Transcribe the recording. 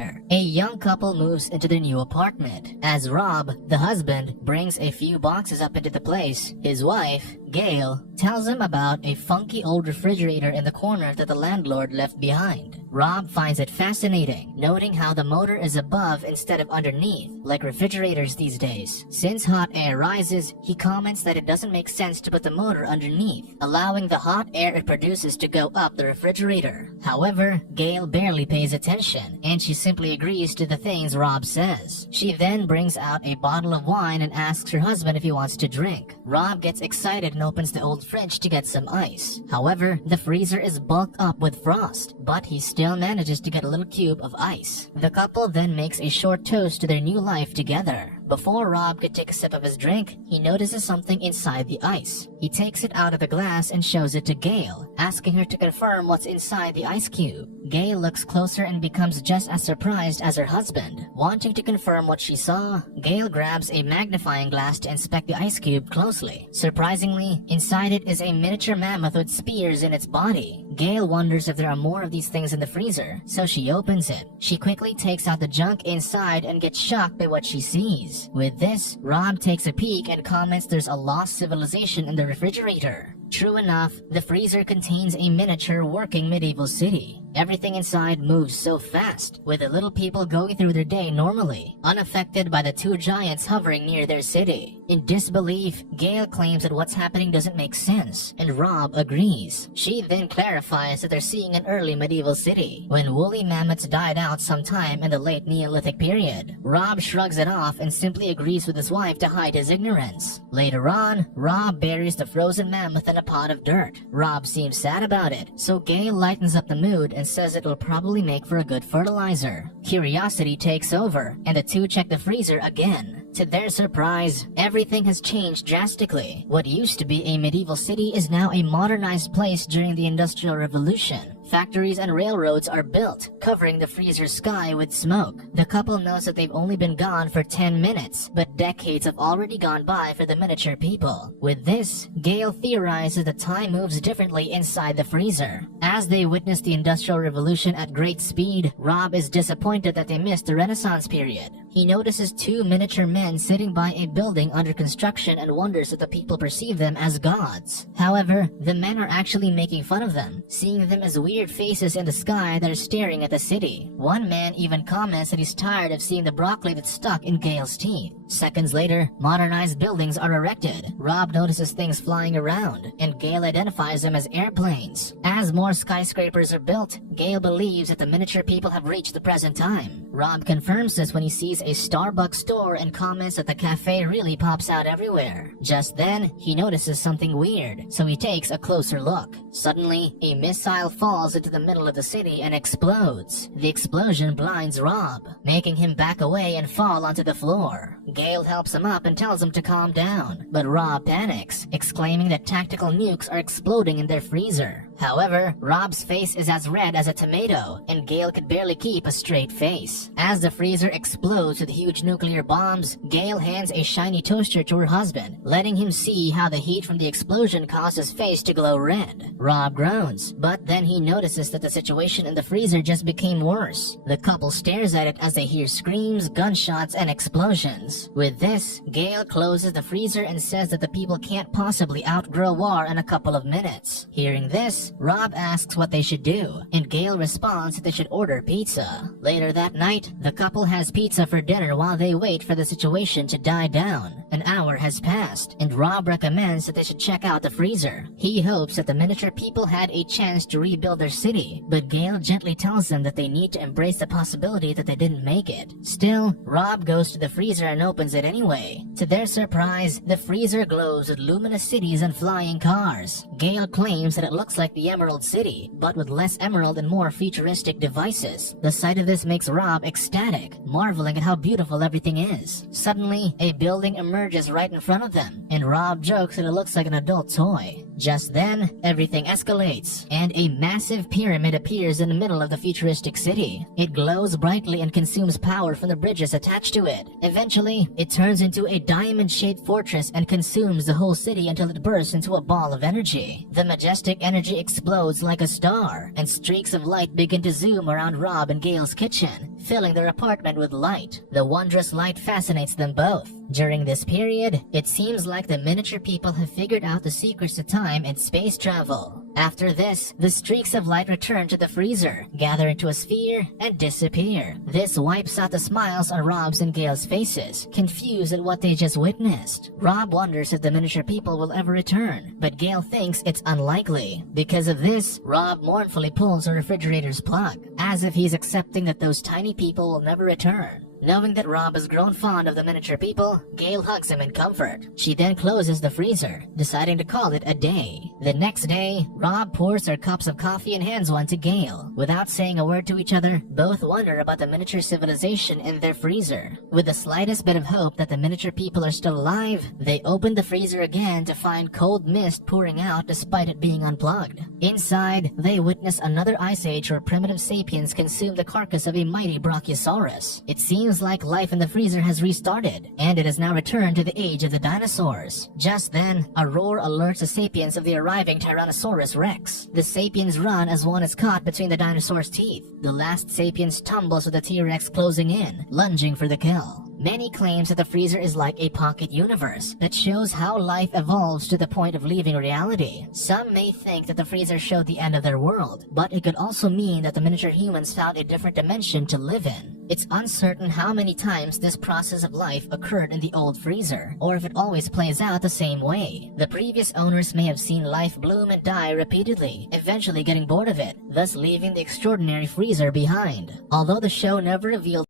A young couple moves into their new apartment. As Rob, the husband, brings a few boxes up into the place, his wife, Gail, tells him about a funky old refrigerator in the corner that the landlord left behind. Rob finds it fascinating, noting how the motor is above instead of underneath, like refrigerators these days. Since hot air rises, he comments that it doesn't make sense to put the motor underneath, allowing the hot air it produces to go up the refrigerator. However, Gail barely pays attention, and she simply agrees to the things Rob says. She then brings out a bottle of wine and asks her husband if he wants to drink. Rob gets excited and opens the old fridge to get some ice. However, the freezer is bulked up with frost, but he still manages to get a little cube of ice. The couple then makes a short toast to their new life together. Before Rob could take a sip of his drink, he notices something inside the ice. He takes it out of the glass and shows it to Gail, asking her to confirm what's inside the ice cube. Gail looks closer and becomes just as surprised as her husband. Wanting to confirm what she saw, Gail grabs a magnifying glass to inspect the ice cube closely. Surprisingly, inside it is a miniature mammoth with spears in its body. Gail wonders if there are more of these things in the freezer, so she opens it. She quickly takes out the junk inside and gets shocked by what she sees. With this, Rob takes a peek and comments there's a lost civilization in the refrigerator. True enough, the freezer contains a miniature working medieval city. Everything inside moves so fast, with the little people going through their day normally, unaffected by the two giants hovering near their city. In disbelief, Gail claims that what's happening doesn't make sense, and Rob agrees. She then clarifies that they're seeing an early medieval city, when woolly mammoths died out sometime in the late Neolithic period. Rob shrugs it off and simply agrees with his wife to hide his ignorance. Later on, Rob buries the frozen mammoth in a pot of dirt. Rob seems sad about it, so Gail lightens up the mood and says it will probably make for a good fertilizer. Curiosity takes over, and the two check the freezer again. To their surprise, everything has changed drastically. What used to be a medieval city is now a modernized place during the Industrial Revolution. Factories and railroads are built, covering the freezer's sky with smoke. The couple knows that they've only been gone for 10 minutes, but decades have already gone by for the miniature people. With this, Gail theorizes that time moves differently inside the freezer. As they witness the Industrial Revolution at great speed, Rob is disappointed that they missed the Renaissance period. He notices two miniature men sitting by a building under construction and wonders if the people perceive them as gods. However, the men are actually making fun of them, seeing them as weird faces in the sky that are staring at the city. One man even comments that he's tired of seeing the broccoli that's stuck in Gail's teeth. Seconds later, modernized buildings are erected. Rob notices things flying around, and Gail identifies them as airplanes. As more skyscrapers are built, Gail believes that the miniature people have reached the present time. Rob confirms this when he sees a Starbucks store and comments that the cafe really pops out everywhere. Just then, he notices something weird, so he takes a closer look. Suddenly, a missile falls into the middle of the city and explodes. The explosion blinds Rob, making him back away and fall onto the floor. Gail helps him up and tells him to calm down, but Rob panics, exclaiming that tactical nukes are exploding in their freezer. However, Rob's face is as red as a tomato, and Gail could barely keep a straight face. As the freezer explodes with huge nuclear bombs, Gail hands a shiny toaster to her husband, letting him see how the heat from the explosion caused his face to glow red. Rob groans, but then he notices that the situation in the freezer just became worse. The couple stares at it as they hear screams, gunshots, and explosions. With this, Gail closes the freezer and says that the people can't possibly outgrow war in a couple of minutes. Hearing this, Rob asks what they should do, and Gail responds that they should order pizza. Later that night, the couple has pizza for dinner while they wait for the situation to die down. An hour has passed, and Rob recommends that they should check out the freezer. He hopes that the miniature people had a chance to rebuild their city, but Gail gently tells them that they need to embrace the possibility that they didn't make it. Still, Rob goes to the freezer and opens it anyway. To their surprise, the freezer glows with luminous cities and flying cars. Gail claims that it looks like the Emerald City, but with less emerald and more futuristic devices. The sight of this makes Rob ecstatic, marveling at how beautiful everything is. Suddenly, a building emerges right in front of them, and Rob jokes that it looks like an adult toy. Just then, everything escalates, and a massive pyramid appears in the middle of the futuristic city. It glows brightly and consumes power from the bridges attached to it. Eventually, it turns into a diamond-shaped fortress and consumes the whole city until it bursts into a ball of energy. The majestic energy explodes like a star, and streaks of light begin to zoom around Rob and Gail's kitchen, filling their apartment with light. The wondrous light fascinates them both. During this period, it seems like the miniature people have figured out the secrets to time and space travel. After this, the streaks of light return to the freezer, gather into a sphere, and disappear. This wipes out the smiles on Rob's and Gail's faces, confused at what they just witnessed. Rob wonders if the miniature people will ever return, but Gail thinks it's unlikely. Because of this, Rob mournfully pulls the refrigerator's plug, as if he's accepting that those tiny people will never return. Knowing that Rob has grown fond of the miniature people, Gail hugs him in comfort. She then closes the freezer, deciding to call it a day. The next day, Rob pours their cups of coffee and hands one to Gail. Without saying a word to each other, both wonder about the miniature civilization in their freezer. With the slightest bit of hope that the miniature people are still alive, they open the freezer again to find cold mist pouring out despite it being unplugged. Inside, they witness another ice age where primitive sapiens consumed the carcass of a mighty brachiosaurus. It seems like life in the freezer has restarted, and it has now returned to the age of the dinosaurs. Just then, a roar alerts the sapiens of the arriving Tyrannosaurus Rex. The sapiens run as one is caught between the dinosaur's teeth. The last sapiens tumbles with the T-Rex closing in, lunging for the kill. Many claims that the freezer is like a pocket universe that shows how life evolves to the point of leaving reality. Some may think that the freezer showed the end of their world, but it could also mean that the miniature humans found a different dimension to live in. It's uncertain how many times this process of life occurred in the old freezer, or if it always plays out the same way. The previous owners may have seen life bloom and die repeatedly, eventually getting bored of it, thus leaving the extraordinary freezer behind. Although the show never revealed